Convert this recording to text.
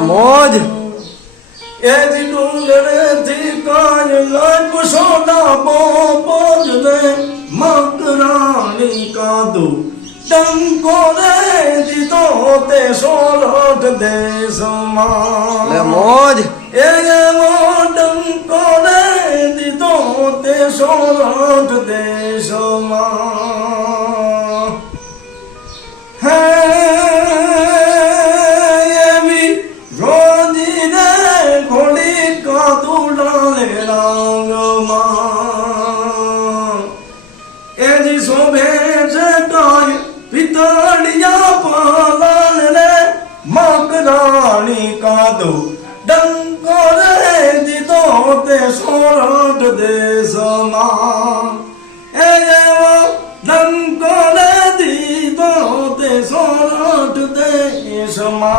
મોજ. એ જ ડુંગરેથી કાંઈ લાગ સોના બોપોજ ને મકરાણી કાદુ ડંકો રે દીધો તે એટલે દેશમાં. મોજ. એ એવો ડંકો રે દીધો તે સોરઠ દેશમાં. দিনে ঘড়ি কদুলালে রঙমা। এজি শোভে যে গায় পিতাড়িয়া পালালে মাক রানী কাদু ডঙ্করে জিতোতে সরাট দে সমা ডঙ্করে জিতোতে সরাট দে সমা